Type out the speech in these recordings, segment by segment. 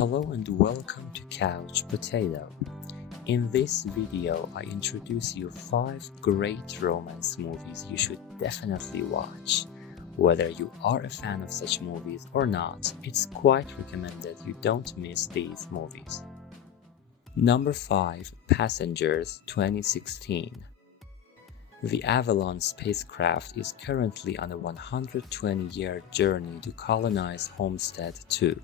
Hello and welcome to Couch Potato. In this video, I introduce you 5 great romance movies you should definitely watch. Whether you are a fan of such movies or not, it's quite recommended you don't miss these movies. Number 5. Passengers 2016. The Avalon spacecraft is currently on a 120-year journey to colonize Homestead 2.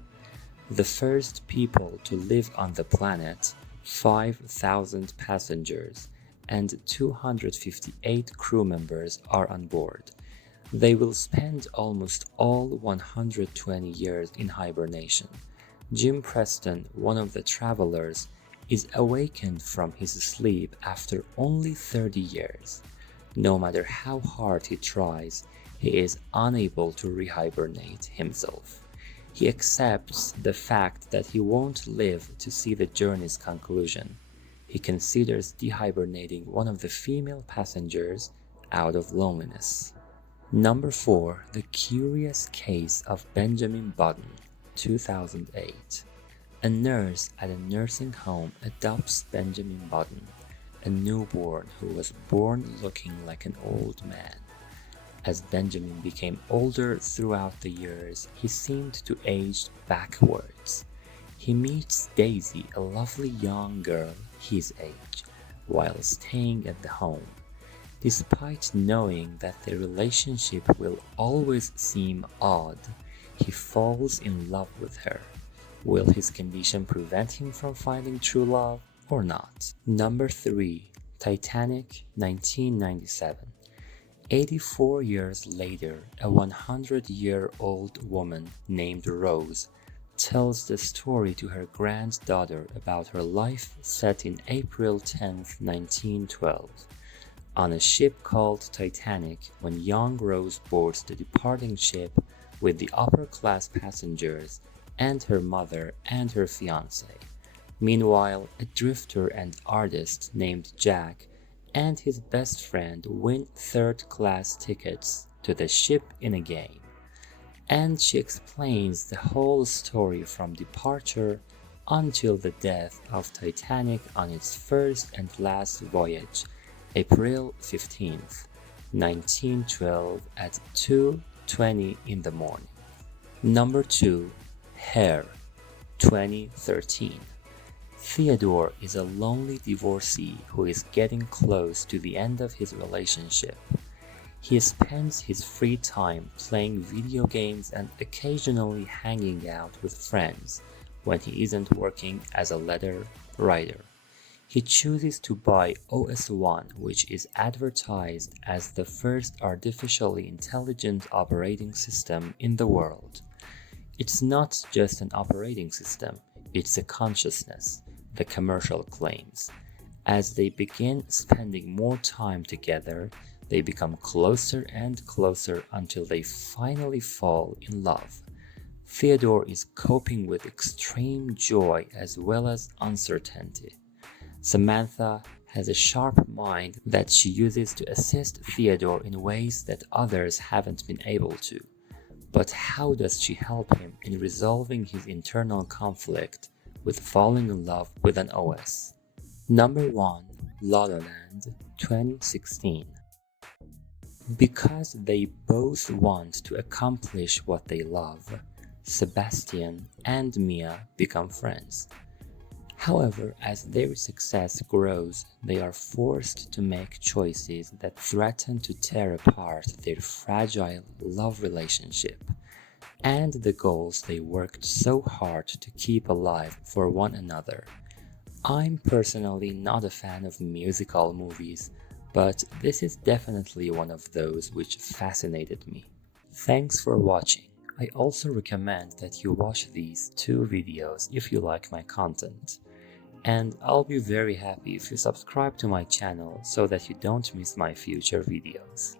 The first people to live on the planet, 5,000 passengers, and 258 crew members are on board. They will spend almost all 120 years in hibernation. Jim Preston, one of the travelers, is awakened from his sleep after only 30 years. No matter how hard he tries, he is unable to rehibernate himself. He accepts the fact that he won't live to see the journey's conclusion. He considers dehibernating one of the female passengers out of loneliness. Number 4. The Curious Case of Benjamin Button, 2008. A nurse at a nursing home adopts Benjamin Button, a newborn who was born looking like an old man. As Benjamin became older throughout the years, he seemed to age backwards. He meets Daisy, a lovely young girl his age, while staying at the home. Despite knowing that their relationship will always seem odd, he falls in love with her. Will his condition prevent him from finding true love or not? Number 3. Titanic, 1997. 84 years later, a 100-year-old woman named Rose tells the story to her granddaughter about her life set in April 10, 1912. On a ship called Titanic, when young Rose boards the departing ship with the upper-class passengers and her mother and her fiancé. Meanwhile, a drifter and artist named Jack and his best friend win third-class tickets to the ship in a game. And she explains the whole story from departure until the death of Titanic on its first and last voyage, April 15th, 1912 at 2:20 in the morning. Number 2. Hair, 2013. Theodore is a lonely divorcee who is getting close to the end of his relationship. He spends his free time playing video games and occasionally hanging out with friends when he isn't working as a letter writer. He chooses to buy OS1, which is advertised as the first artificially intelligent operating system in the world. It's not just an operating system, it's a consciousness, the commercial claims. As they begin spending more time together, they become closer and closer until they finally fall in love. Theodore is coping with extreme joy as well as uncertainty. Samantha has a sharp mind that she uses to assist Theodore in ways that others haven't been able to. But how does she help him in resolving his internal conflict with falling in love with an OS? Number 1. La La Land, 2016. Because they both want to accomplish what they love, Sebastian and Mia become friends. However, as their success grows, they are forced to make choices that threaten to tear apart their fragile love relationship and the goals they worked so hard to keep alive for one another. I'm personally not a fan of musical movies, but this is definitely one of those which fascinated me. Thanks for watching. I also recommend that you watch these 2 videos if you like my content. And I'll be very happy if you subscribe to my channel so that you don't miss my future videos.